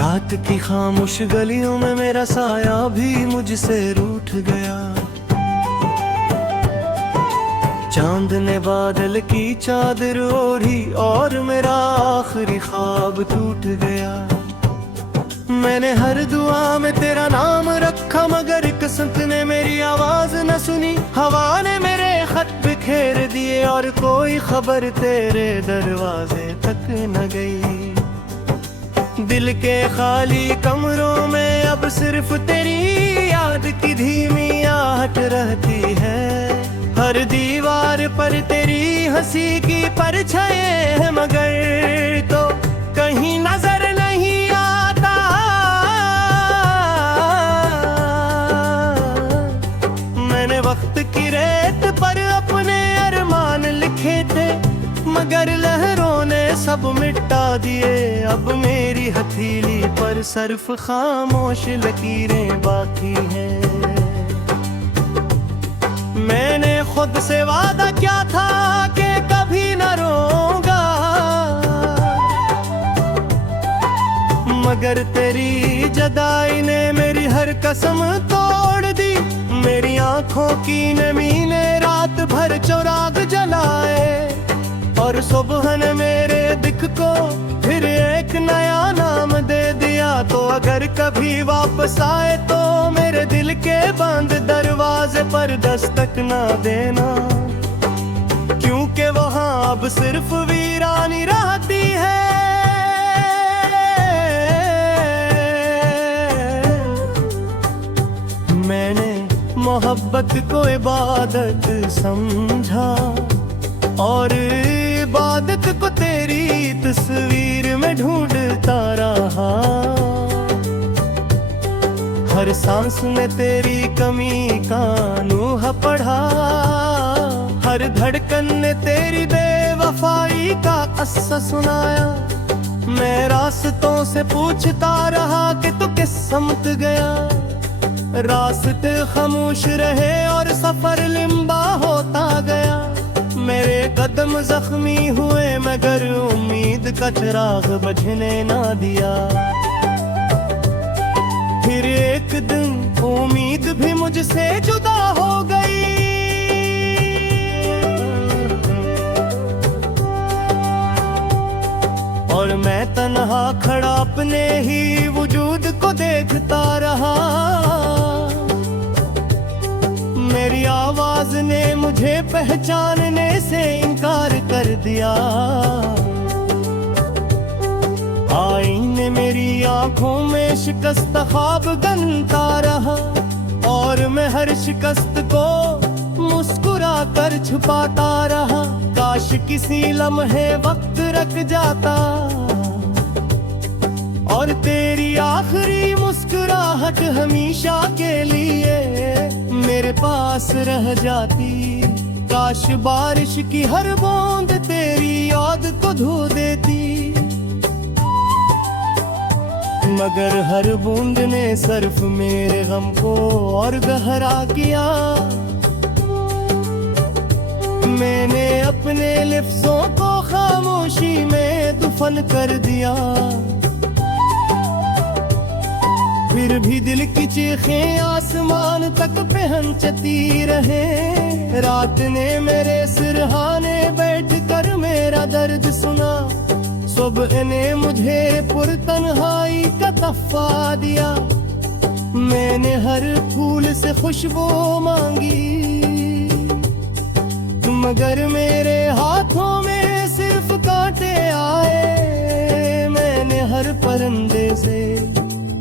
रात की खामोश गलियों में मेरा साया भी मुझसे रूठ गया। चांद ने बादल की चादर ओढ़ी और मेरा आखिरी ख्वाब टूट गया। मैंने हर दुआ में तेरा नाम रखा मगर किस्मत ने मेरी आवाज न सुनी। हवा ने मेरे खत बिखेर दिए और कोई खबर तेरे दरवाजे तक न गई। दिल के खाली कमरों में अब सिर्फ तेरी याद की धीमी आहट रहती है। हर दीवार पर तेरी हंसी की परछाएं है मगर तो कहीं नजर नहीं आता। मैंने वक्त की रेत पर अपने अरमान लिखे थे मगर लहरों ने सब मिटा दिए। अब मेरी हथेली पर सिर्फ खामोश लकीरें बाकी हैं। मैंने खुद से वादा किया था कि कभी न रोऊंगा मगर तेरी जुदाई ने मेरी हर कसम तोड़ दी। मेरी आंखों की नमी ने रात भर चिराग जलाए और सुबह ने मेरे दिख को फिर एक नया नाम दे दिया। तो अगर कभी वापस आए तो मेरे दिल के बंद दरवाजे पर दस्तक ना देना क्योंकि वहां अब सिर्फ वीरानी रहती है। मैंने मोहब्बत को इबादत समझा और इबादत को तेरी तस्वीर में ढूंढता रहा। हर सांस में तेरी कमी का नूह पढ़ा। हर धड़कन ने तेरी बेवफाई का किस्सा सुनाया। मैं रास्तों से पूछता रहा कि तू किस समत गया। रास्ते खामोश रहे और सफर लंबा होता गया। मेरे कदम जख्मी हुए मगर उम्मीद का चिराग बुझने ना दिया। फिर एक दिन उम्मीद भी मुझसे जुदा हो गई और मैं तन्हा खड़ा अपने ही वजूद को देखता रहा। मेरी आवाज ने मुझे पहचानने से इनकार कर दिया। आईने मेरी आंखों में शिकस्त ख्वाब गनता रहा और मैं हर शिकस्त को मुस्कुरा कर छुपाता रहा। काश किसी लम्हे वक्त रख जाता और तेरी आखिरी मुस्कुराहट हमेशा के लिए मेरे पास रह जाती। काश बारिश की हर बूंद तेरी याद को धो देती मगर हर बूंद ने सिर्फ मेरे गम को और गहरा किया। मैंने अपने लफ्जों को खामोशी में दफन कर दिया। फिर भी दिल की चीखें आसमान तक पहुंचती रहे। रात ने मेरे सिरहाने बैठ कर मेरा दर्द सुना। सुबह ने मुझे पुरतन्हाई का तहफा दिया। मैंने हर फूल से खुशबू मांगी मगर मेरे हाथों में सिर्फ कांटे आए। मैंने हर परिंदे से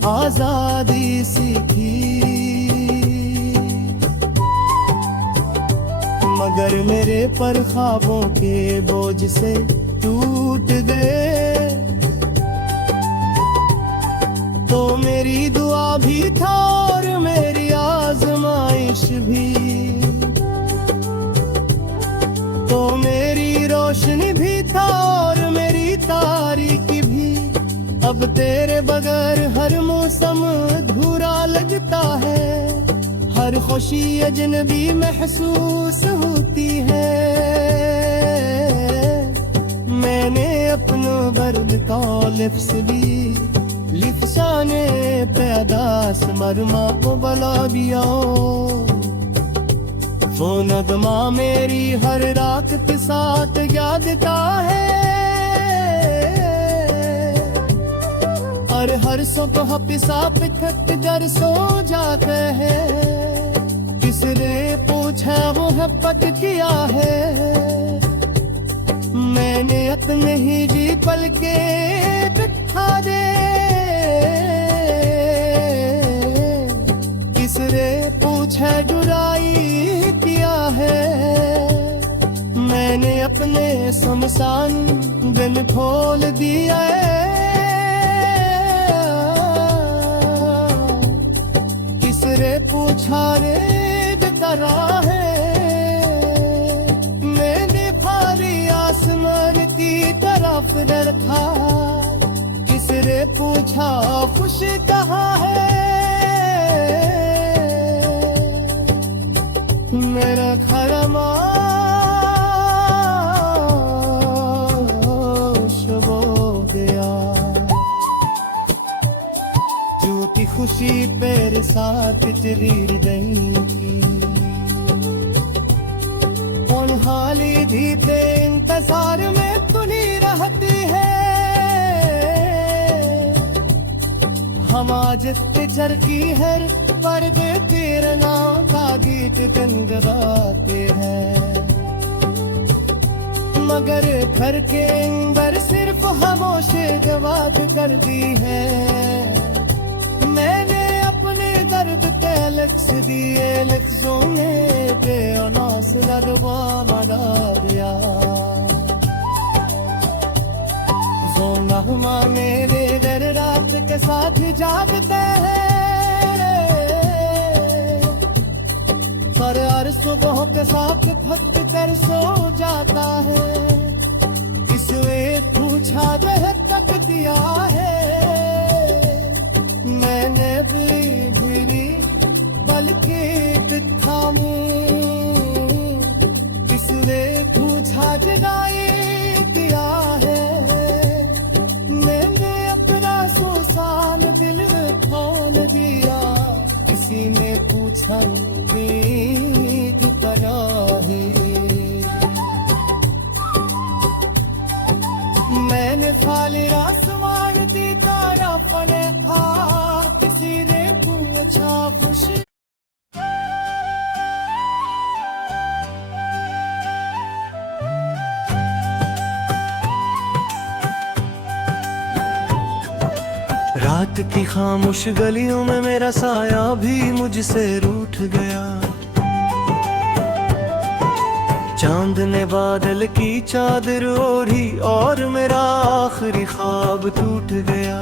आजादी सीखी मगर मेरे पर ख्वाबों के बोझ से टूट गए। तो मेरी दुआ भी था और मेरी आजमाइश भी। तो मेरी रोशनी भी था और मेरी तारीकी भी। अब तेरे बगैर हर मौसम अधूरा लगता है। हर खुशी अजनबी महसूस होती है। मैंने अपना दर्द का लिफ्स फसाने पैदास मरमा को बला दिया। वो नगमा मेरी हर रात के साथ यादता है, और हर सुबह पिसा पिथक कर सो जाते हैं। किसने पूछा मोहब्बत किया है, मैंने अपने ही जी पल के बिठा दे। किसने पूछा जुराई किया है, मैंने अपने शमशान दिन खोल दिया है। किसने पूछा रे करा है, मैंने भारी आसमान की तरफ रखा। किसने पूछा खुश कहाँ है, मेरा खरमा हो गया। झूठी खुशी मेरे साथ जरीर गई थी, कौन हाली धीते इंतजार में तुनी रहती है। हम आज चर की है पर तेरे नाम का गीत गनगवाते हैं, मगर घर के अंदर सिर्फ खामोशी जवाब करती है। मैंने अपने दर्द के लक्ष्य दिए लफ्जों में बेअनास लगवा मरा दिया। जोना मेरे घर रात के साथ जागते हैं, पर हर सुबह के साथ थक कर सो जाता है। इसने पूछा तक दिया है, मैंने भी बल्कि थामू। इसने पूछा जुदाई किया है, मैंने अपना सुसान दिल खोल दिया। किसी ने पूछा क्या है, मैंने खाली आसमान दी तारा फने खा। किसी ने पूछा खुशी रात की खामोश गलियों में मेरा साया भी मुझसे रूठ गया। चांद ने बादल की चादर ओढ़ी और मेरा आखिरी ख्वाब टूट गया।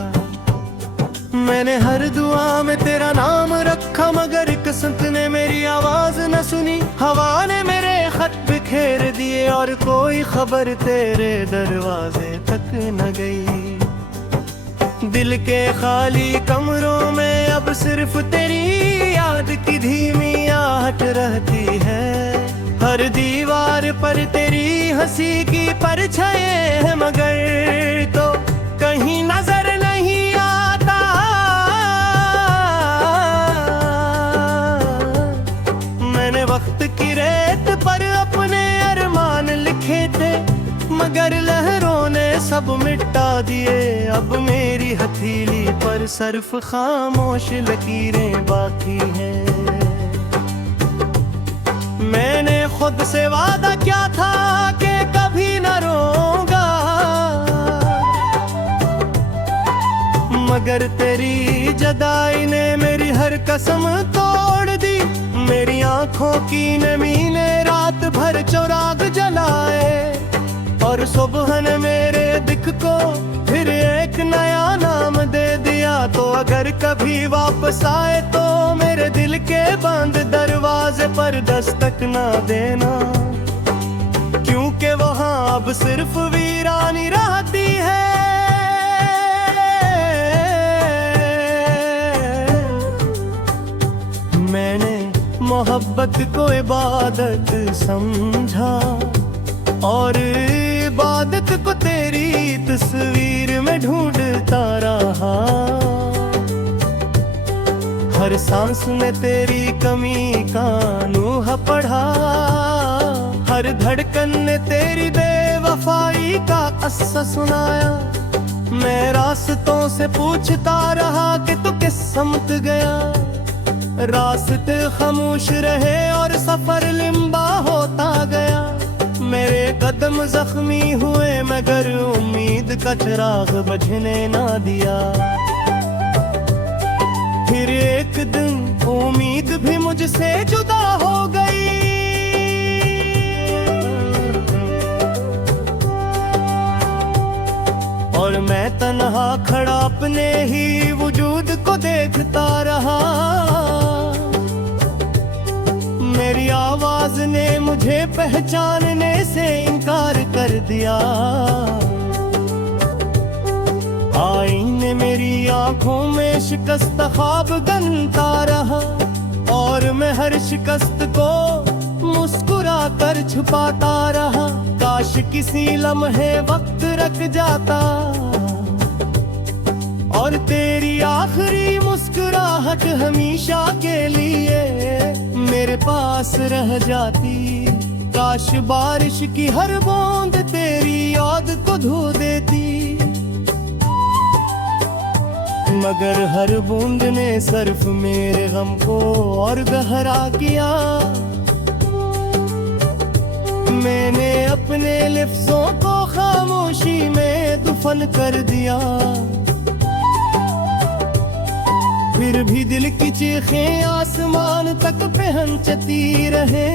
मैंने हर दुआ में तेरा नाम रखा, मगर किस्मत ने मेरी आवाज न सुनी। हवा ने मेरे खत बिखेर दिए और कोई खबर तेरे दरवाजे तक न गई। दिल के खाली कमरों में अब सिर्फ तेरी याद की धीमी आहट रहती है। हर दीवार पर तेरी हंसी की परछाएं है, मगर तो कहीं नजर नहीं आता। मैंने वक्त की रेत पर अपने अरमान लिखे थे, मगर लहरों ने सब मिटा दिए। अब मेरी हथेली पर सिर्फ खामोश लकीरें बाकी हैं। मैंने खुद से वादा किया था कि कभी न रोऊंगा, मगर तेरी जुदाई ने मेरी हर कसम तोड़ दी। मेरी आंखों की नमी ने रात भर चिराग जलाए, और सुबह ने मेरे दिख को फिर एक नया नाम दे दिया। तो अगर कभी वापस आए तो मेरे दिल के बंद दरवाजे पर दस्तक ना देना, क्योंकि वहां अब सिर्फ वीरानी रहती है। मैंने मोहब्बत को इबादत समझा, और इबादत को तेरी तस्वीर में ढूंढता रहा। हर सांस में तेरी कमी का नूह पढ़ा, हर धड़कन ने तेरी बेवफाई का किस्सा सुनाया। मैं रास्तों से पूछता रहा कि तू किस समत गया, रास्ते खामोश रहे और सफर लंबा होता गया। मेरे कदम जख्मी हुए मगर उम्मीद का चिराग बुझने ना दिया। फिर एक दिन उम्मीद भी मुझसे जुदा हो गई, और मैं तन्हा खड़ा अपने ही वजूद को देखता रहा। मेरी आवाज ने मुझे पहचानने से इनकार कर दिया। आईने मेरी आंखों में शिकस्त ख्वाब गनता रहा, और मैं हर शिकस्त को मुस्कुरा कर छुपाता रहा। काश किसी लम्हे वक्त रख जाता और तेरी आखिरी मुस्कुराहट हमेशा के लिए मेरे पास रह जाती। काश बारिश की हर बूंद तेरी याद को धो देती, मगर हर बूंद ने सिर्फ मेरे गम को और गहरा किया। मैंने अपने लफ्जों को खामोशी में दफन कर दिया, फिर भी दिल की चीखें आसमान तक पहुंचती रहे।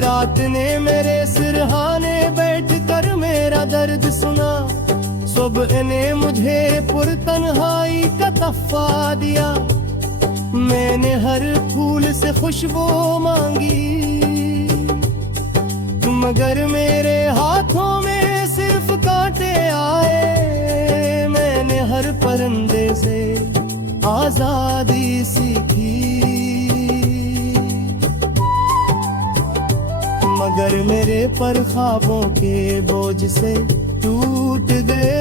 रात ने मेरे सिरहाने बैठ कर मेरा दर्द सुना, सुबह ने मुझे पुरतन्हाई का तहफा दिया। मैंने हर फूल से खुशबू मांगी, मगर मेरे हाथों में सिर्फ कांटे आए। मैंने हर परिंदे से आजादी सीखी, मगर मेरे पर ख्वाबों के बोझ से टूट गए।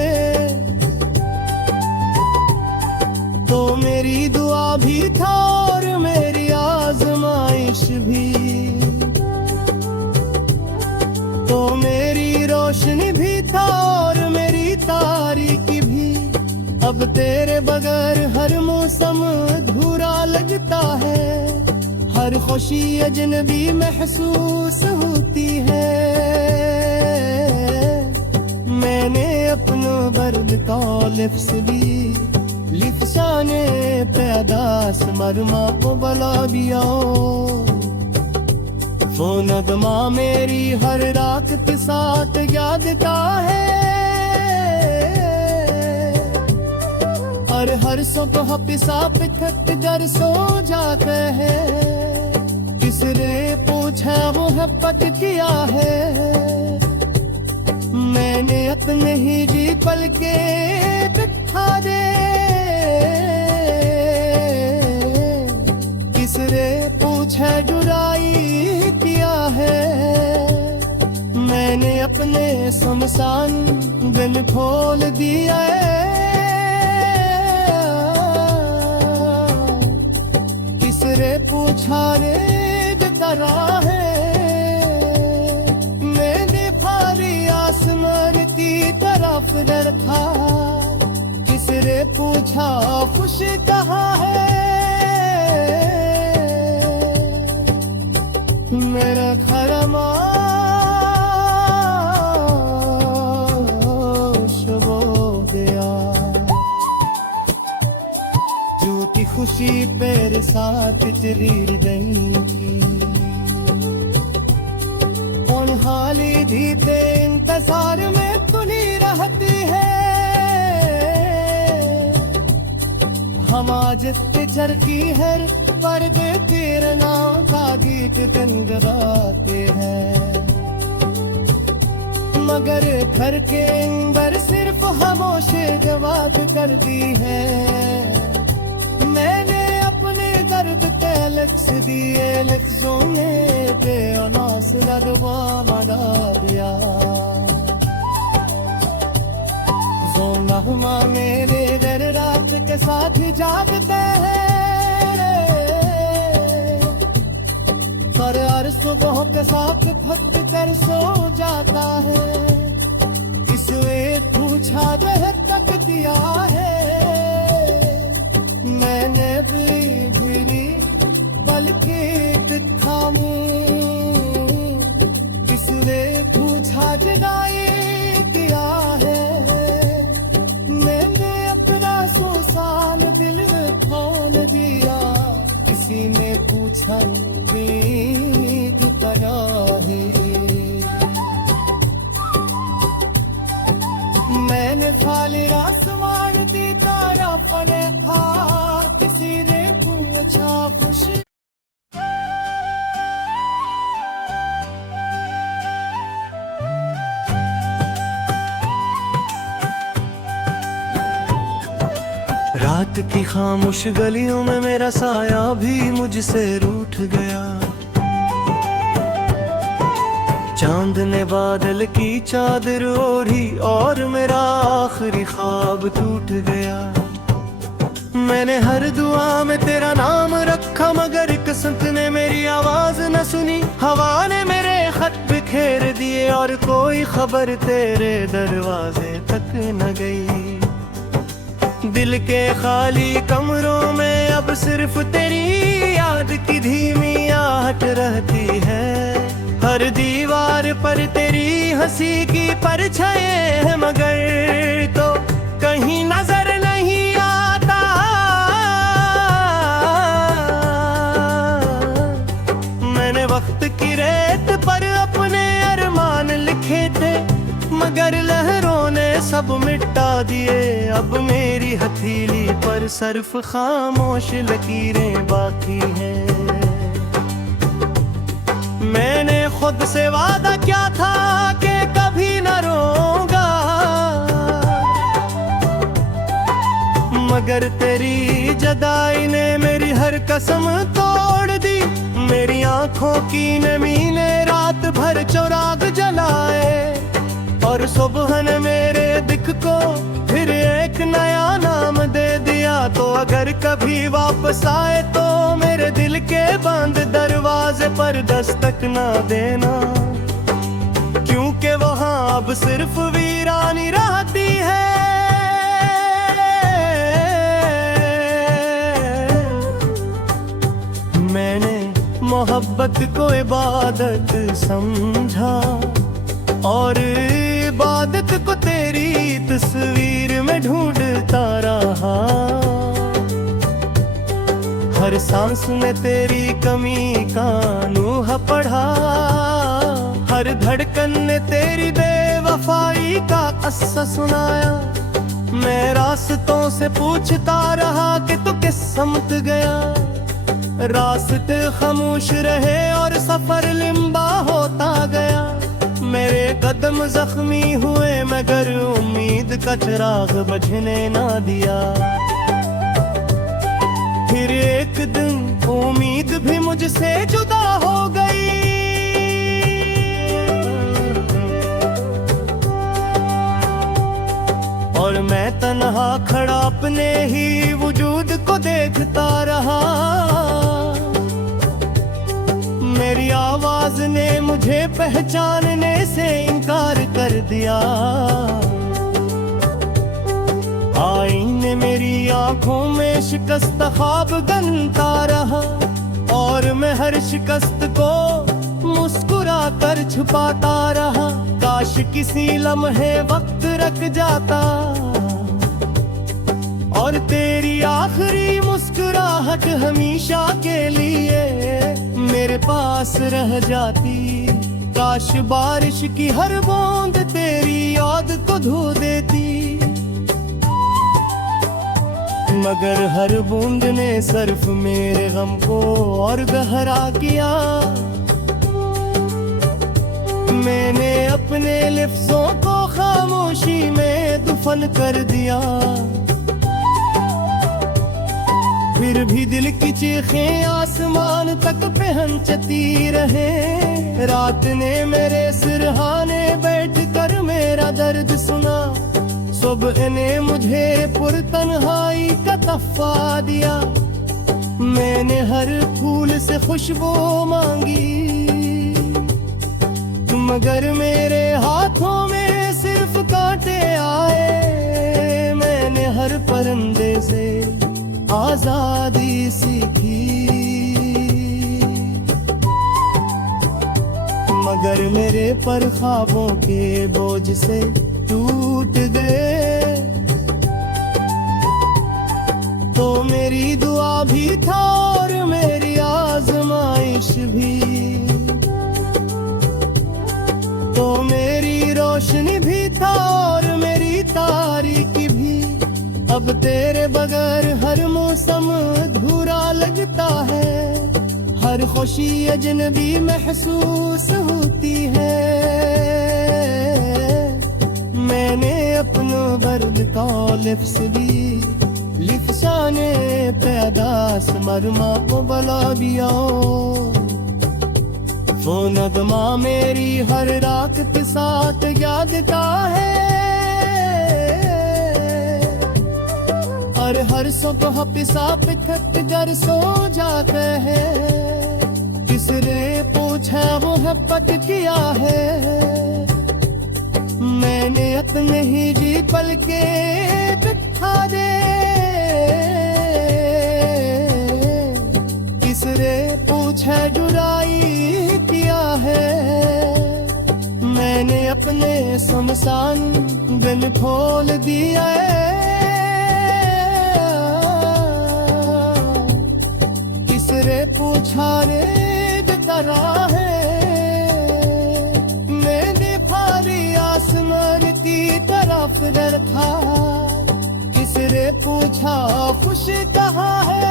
तो मेरी दुआ भी था और मेरी आजमाइश भी, तो मेरी रोशनी भी था और मेरी तारीकी भी। अब तेरे बगैर हर मौसम अधूरा लगता है, हर खुशी अजनबी महसूस होती है। मैंने अपना बर्द का लिफ्स ली, लिफ्साने पैदास मरमा को बला दिया। वो नगमा मेरी हर रात के साथ याद का है, और हर सुबह पिसा पिथक कर सो जाते हैं। किसने पूछा मोहब्बत किया है, मैंने अपने ही जी पल के बिठा दे। किसने पूछा जुदाई किया है, मैंने अपने शमशान दिल खोल दिया है। किसने पूछा रे जरा है, मैंने फारी आसमान की तरफ रखा। किसने पूछा खुश कहाँ है, मेरा खरमा झूठी खुशी तेरे साथ जरीर गई थी। कौन हाली जीते इंतजार में तुनी रहती है। हम आज चरखी है पर तेरे नाम का गीत गुनगुनाते हैं, मगर घर के अंदर सिर्फ खामोशी जवाब करती है। मैंने अपने दर्द के लफ्ज दिए, लफ्जों में बेअनास लगवा मरा दिया। मेरे घर रात के साथ जागते हैं, और हर सुबह के साथ भक्त कर सो जाता है। इसने पूछा रह तक दिया है, मैंने भी बल्कि थामू। इसने पूछा जगाए किया है, मैंने अपना सुसान दिल खोल दिया। किसी ने पूछा उम्मीद क्या है, मैंने खाली आसमान दी तारा फने था। किसी ने पूछा खुशी रात की खामोश गलियों में मेरा साया भी मुझसे रूठ गया। चांद ने बादल की चादर ओढ़ी और मेरा आखिरी ख्वाब टूट गया। मैंने हर दुआ में तेरा नाम रखा, मगर किस्मत ने मेरी आवाज न सुनी। हवा ने मेरे खत बिखेर दिए और कोई खबर तेरे दरवाजे तक न गई। दिल के खाली कमरों में अब सिर्फ तेरी याद की धीमी आहट रहती है। हर दीवार पर तेरी हंसी की परछाएं है, मगर तो कहीं नजर नहीं आता। मैंने वक्त की रेत पर अपने अरमान लिखे थे, मगर लहरों ने सब मिटा दिए। अब मेरी हथेली पर सिर्फ खामोश लकीरें बाकी हैं। मैंने खुद से वादा किया था कि कभी न रोऊंगा, मगर तेरी जुदाई ने मेरी हर कसम तोड़ दी। मेरी आंखों की नमी ने रात भर चिराग जलाए, और सुबह ने मेरे दिख को फिर एक नया नाम दे दिया। तो अगर कभी वापस आए तो मेरे दिल के बंद दरवाजे पर दस्तक ना देना, क्योंकि वहां अब सिर्फ वीरानी रहती है। मैंने मोहब्बत को इबादत समझा, और इबादत को तेरी तस्वीर में ढूंढता रहा। हर सांस में तेरी कमी का नूह पढ़ा, हर धड़कन ने तेरी बेवफाई का किस्सा सुनाया। मैं रास्तों से पूछता रहा कि तू किस समत गया। रास्ते खामोश रहे और सफर लंबा होता गया। मेरे कदम जख्मी हुए, मगर उम्मीद का चिराग बुझने ना दिया। फिर एक दिन उम्मीद भी मुझसे जुदा हो गई, और मैं तन्हा खड़ा अपने ही वजूद को देखता रहा। मेरी आवाज ने मुझे पहचानने से इनकार कर दिया। आईने मेरी आंखों में शिकस्त ख्वाब गनता रहा, और मैं हर शिकस्त को मुस्कुरा कर छुपाता रहा। काश किसी लम्हे वक्त रख जाता, और तेरी आखिरी मुस्कुराहट हमेशा के लिए मेरे पास रह जाती। काश बारिश की हर बूंद तेरी याद को धो देती, मगर हर बूंद ने सिर्फ मेरे गम को और गहरा किया। मैंने अपने लफ्जों को खामोशी में दफन कर दिया। फिर भी दिल की चीखें आसमान तक पहुंचती रहे। रात ने मेरे सिरहाने बैठ कर मेरा दर्द सुना। सुबह ने मुझे पुरतन्हाई का तहफा दिया। मैंने हर फूल से खुशबू मांगी, मगर मेरे हाथों में सिर्फ कांटे आए। मैंने हर परिंदे से आजादी सीखी, मगर मेरे पर ख्वाबों के बोझ से टूट गए। तो मेरी दुआ भी था और मेरी आजमाइश भी, तो मेरी रोशनी भी था और मेरी तारीकी भी। अब तेरे बगैर हर मौसम अधूरा लगता है, हर खुशी अजनबी महसूस होती है। मैंने अपना दर्द का लिफ्स ली, लिफ्साने पैदास मरमा को बला दिया। वो नगमा मेरी हर रात के साथ याद का है, और हर सुबह पिसा पिथक कर सो जाते हैं। किसने पूछा मोहब्बत किया है, मैंने अपने ही जी पल के बिठा दे। किसने पूछा जुराई किया है, मैंने अपने सुनसान दिल खोल दिया है। किसने पूछा रे बेकरार है, मैंने फारी आसमान की तरफ रखा। किसने पूछा खुश कहाँ है,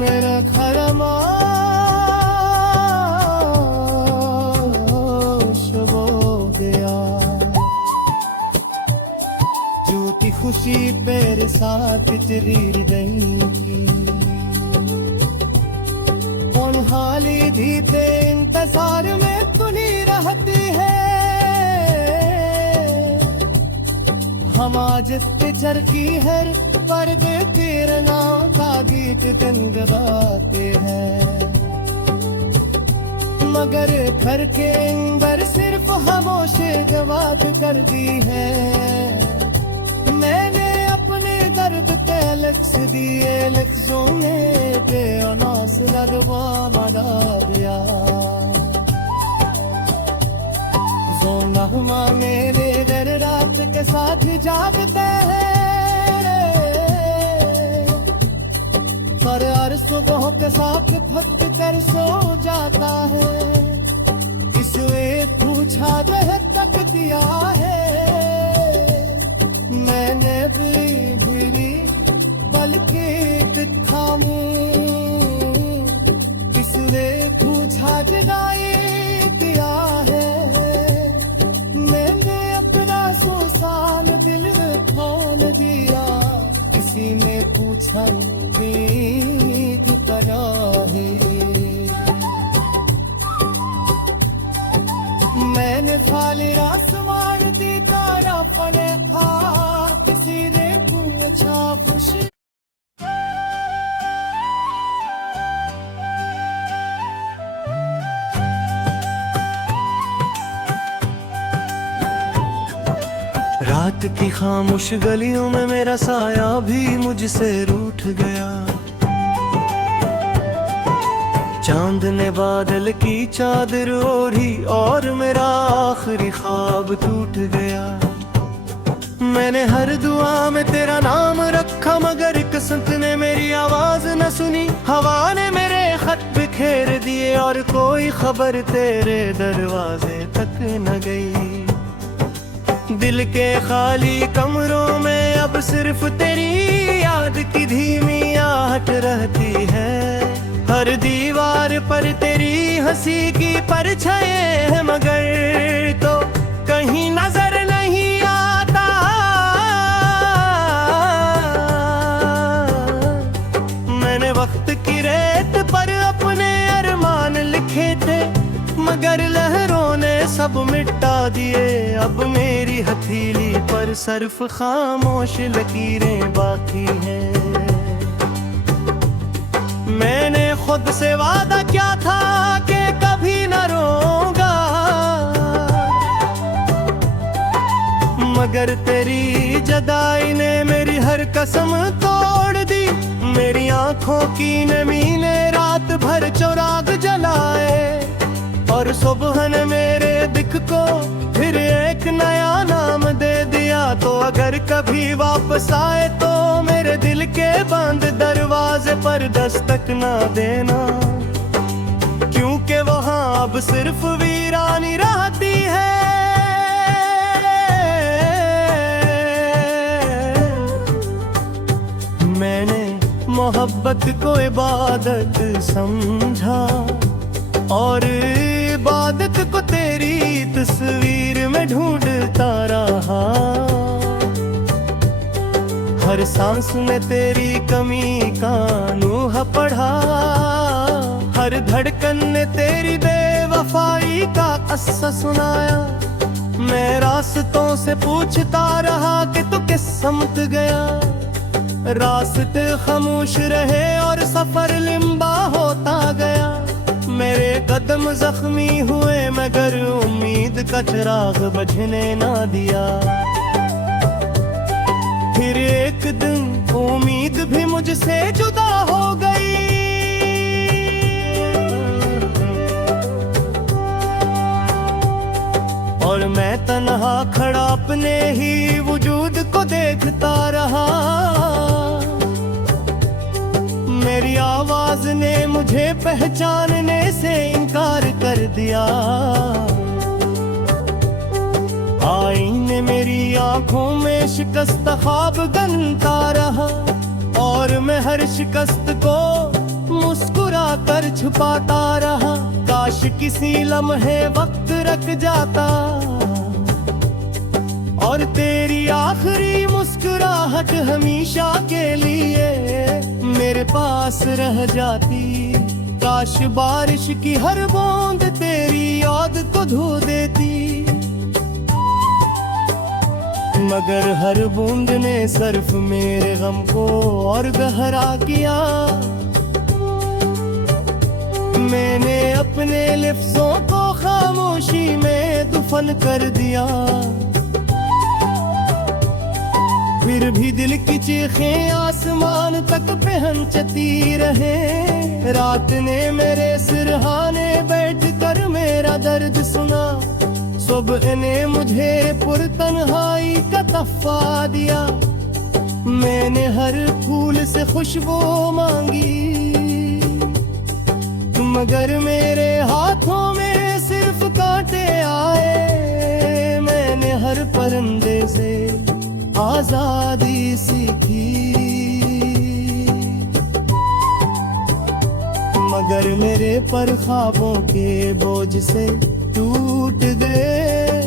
मेरा खरमाश हो गया। झूठी खुशी तेरे साथ चली गई थी, हाली दीते इंतजार में तुनी रहती है। हम आज चरकी है पर तेरे नाम का गीत दिन गाते हैं, मगर घर के अंदर सिर्फ खामोशी बात करती है। मैंने अपने दर्द के लक्ष्य दिए, लफ्जों में के अनास लगवा बना दिया। जोनहमा मेरे घर रात के साथ जागते हैं, पर हर सुबह के साथ फट कर सो जाता है। इसने पूछा रह तक दिया है, मैंने भी भिरी बल्कि थामू। किसने पूछा जगाए दिया है, मैंने अपना सुसान दिल खोल दिया। किसी ने पूछा की तरह है, मैंने खाली आसमान की तरफ देखा। किसी ने पूछा खुशी रात की खामोश गलियों में मेरा साया भी मुझसे रूठ गया। चांद ने बादल की चादर ओढ़ी और मेरा आखिरी ख्वाब टूट गया। मैंने हर दुआ में तेरा नाम रखा, मगर किस्मत ने मेरी आवाज न सुनी। हवा ने मेरे खत बिखेर दिए और कोई खबर तेरे दरवाजे तक न गई। दिल के खाली कमरों में अब सिर्फ तेरी याद की धीमी आहट रहती है। हर दीवार पर तेरी हंसी की परछाएं है, मगर तो कहीं नजर नहीं आता। मैंने वक्त की रेत पर अपने अरमान लिखे थे, मगर लहरों ने सब मिटा दिए, अब मेरी हथेली पर सिर्फ खामोश लकीरें बाकी हैं। मैंने खुद से वादा किया था कि कभी न रोऊंगा, मगर तेरी जुदाई ने मेरी हर कसम तोड़ दी। मेरी आंखों की नमी ने रात भर चिराग जलाए, और सुबह ने मेरे दिख को फिर एक नया नाम दे दिया। तो अगर कभी वापस आए तो मेरे दिल के बंद दरवाजे पर दस्तक ना देना, क्योंकि वहां अब सिर्फ वीरानी रहती है। मैंने मोहब्बत को इबादत समझा, और इबादत को तेरी तस्वीर में ढूंढता रहा। हर सांस में तेरी कमी का नूह पढ़ा, हर धड़कन ने तेरी बेवफाई का किस्सा सुनाया। मैं रास्तों से पूछता रहा कि तू किस समत गया, रास्ते खामोश रहे और सफर लंबा होता गया। मेरे कदम जख्मी हुए मगर उम्मीद का चिराग बुझने ना दिया। फिर एक दिन उम्मीद भी मुझसे जुदा हो गई, और मैं तन्हा खड़ा अपने ही वजूद को देखता रहा। मेरी आवाज ने मुझे पहचानने से इनकार कर दिया। आईने मेरी आंखों में शिकस्त ख्वाब गनता रहा, और मैं हर शिकस्त को मुस्कुरा कर छुपाता रहा। काश किसी लम्हे वक्त रख जाता, और तेरी आखिरी मुस्कुराहट हमेशा के लिए मेरे पास रह जाती। काश बारिश की हर बूंद तेरी याद को धो देती, मगर हर बूंद ने सिर्फ मेरे गम को और गहरा किया। मैंने अपने लफ्जों को खामोशी में दफन कर दिया, फिर भी दिल की चीखें आसमान तक पहुंचती रहे। रात ने मेरे सिरहाने बैठ कर मेरा दर्द सुना, सुबह ने मुझे पुरतन्हाई का तहफा दिया। मैंने हर फूल से खुशबू मांगी, मगर मेरे हाथों में सिर्फ कांटे आए। मैंने हर परिंदे से आजादी सीखी, मगर मेरे पर ख्वाबों के बोझ से टूट गए।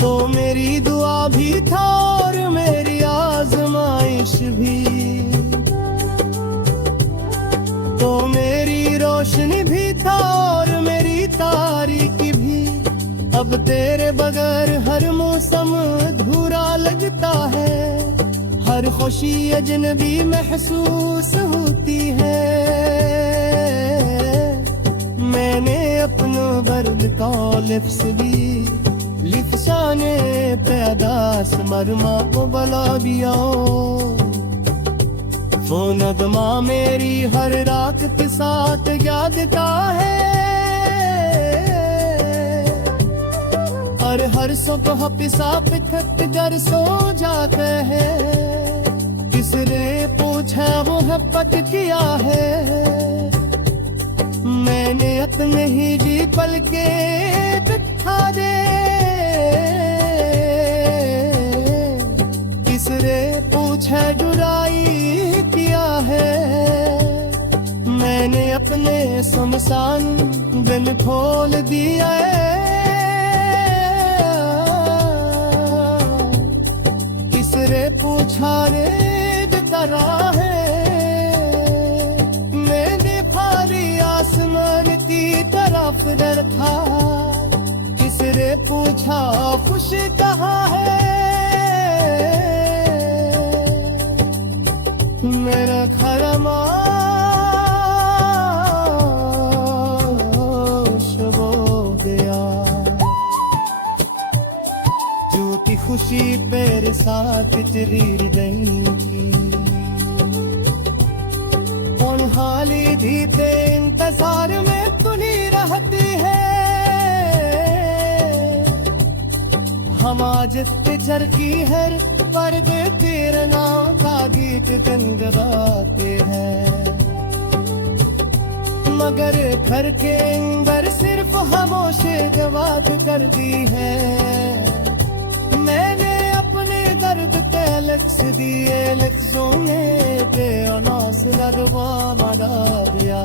तो मेरी दुआ भी था और मेरी आजमाइश भी, तो मेरी रोशनी भी था और मेरी तारीकी भी। अब तेरे बगैर हर मौसम अधूरा लगता है, हर खुशी अजनबी महसूस होती है। मैंने अपना दर्द का लिफ्स भी लिफसाने पैदास मरमा को बला दिया। वो नगमा मेरी हर रात के साथ यादता है, और हर सुबह पिसा पिथक कर सो जाते हैं। किसने पूछा मोहब्बत किया है, मैंने अपने ही जी पल के बिठा दे। किसने पूछा जुराई किया है, मैंने अपने सुनसान दिल खोल दिया है। किसने पूछा रे जरा है, मैंने खाली आसमान की तरफ से डर था, किसने पूछा खुशी कहाँ है। मेरा खरमाश वो गया, झूठी खुशी तेरे साथ जरीर गई की। हाली भी ते इंतजार में तुनी रहती है, हम आज पिक्चर की हर पर्दे तेरे नाम का गीत गुनगुनाते हैं, मगर घर के अंदर सिर्फ खामोशी बात करती है। मैंने अपने दर्द के लफ्ज दिए, लफ्जों में बेअनास लगवा मना दिया।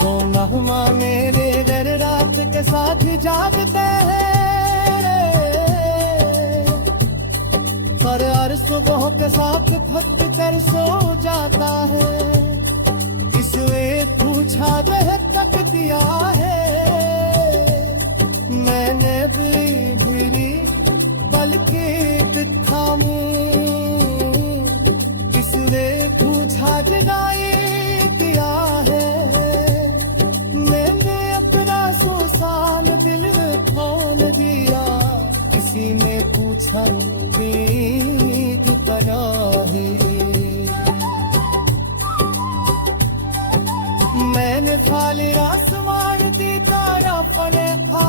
जोना मेरे घर रात के साथ जागते हैं, पर हर सुबह के साथ थक कर सो जाता है। इसने पूछा वह तक दिया है, मैंने भी बल्कि थामू। किसने पूछा जुदाई किया है, मैंने अपना सुसान दिल खोल दिया। किसी ने पूछा उम्मीद बना है, मैंने खाली आसमान दी तारा फने था।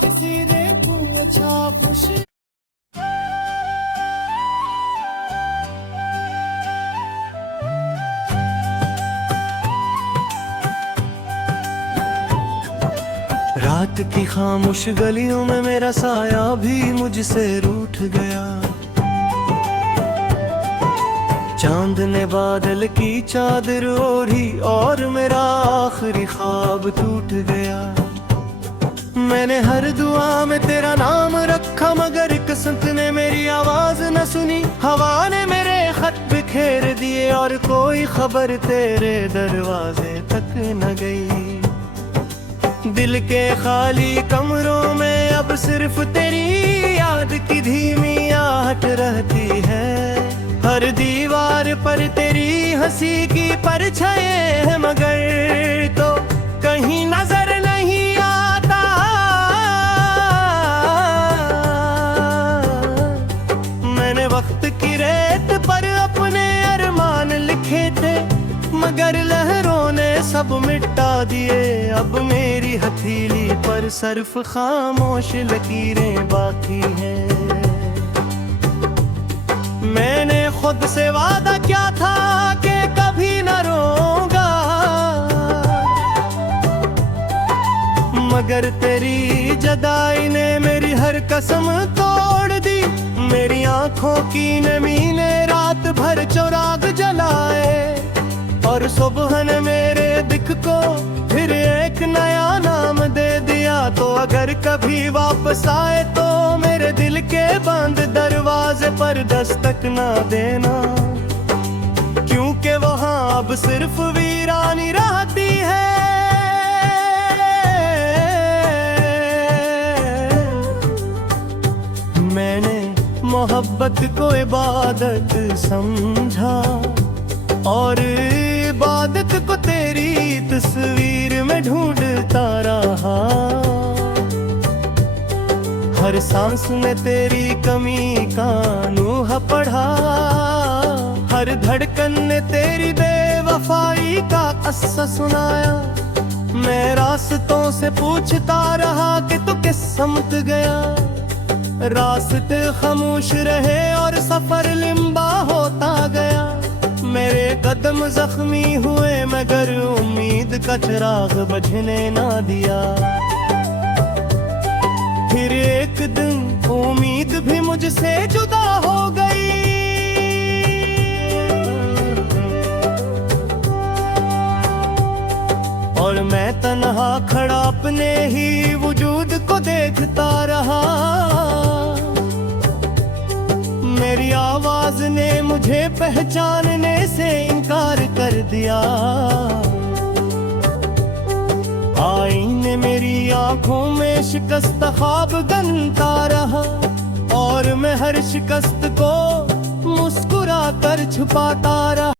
किसी ने पूछा खुशी रात की खामोश गलियों में मेरा साया भी मुझसे रूठ गया। चांद ने बादल की चादर ओढ़ी और मेरा आखिरी ख्वाब टूट गया। मैंने हर दुआ में तेरा नाम रखा, मगर किस्मत ने मेरी आवाज न सुनी। हवा ने मेरे खत बिखेर दिए और कोई खबर तेरे दरवाजे तक न गई। दिल के खाली कमरों में अब सिर्फ तेरी याद की धीमी आहट रहती है। हर दीवार पर तेरी हंसी की परछाएं है, मगर तो कहीं नजर नहीं आता। मैंने वक्त की रेत पर अपने अरमान लिखे थे, मगर लहरों ने सब मिटा दिए। अब मेरी हथेली पर सिर्फ खामोश लकीरें बाकी हैं। मैंने खुद से वादा किया था कि कभी न रोऊंगा, मगर तेरी जुदाई ने मेरी हर कसम तोड़ दी। मेरी आंखों की नमी ने रात भर चिराग जलाए, और सुबह ने मेरे दिख को फिर एक नया नाम दे दिया। तो अगर कभी वापस आए तो मेरे दिल के बंद दरवाजे पर दस्तक ना देना, क्योंकि वहां अब सिर्फ वीरानी रहती है। मैंने मोहब्बत को इबादत समझा, और इबादत को तेरी तस्वीर में ढूंढता रहा। हर सांस में तेरी कमी का नूह पढ़ा, हर धड़कन ने तेरी बेवफाई का किस्सा सुनाया। मैं रास्तों से पूछता रहा कि तू किस समत गया। रास्ते खामोश रहे और सफर लंबा होता गया। मेरे कदम जख्मी हुए, मगर उम्मीद का चिराग बुझने ना दिया। फिर एक दिन उम्मीद भी मुझसे जुदा हो गई, और मैं तन्हा खड़ा अपने ही वजूद को देखता रहा। मेरी आवाज ने मुझे पहचानने से इनकार कर दिया। आंखों में शिकस्त ख्वाब गनता रहा, और मैं हर शिकस्त को मुस्कुरा कर छुपाता रहा।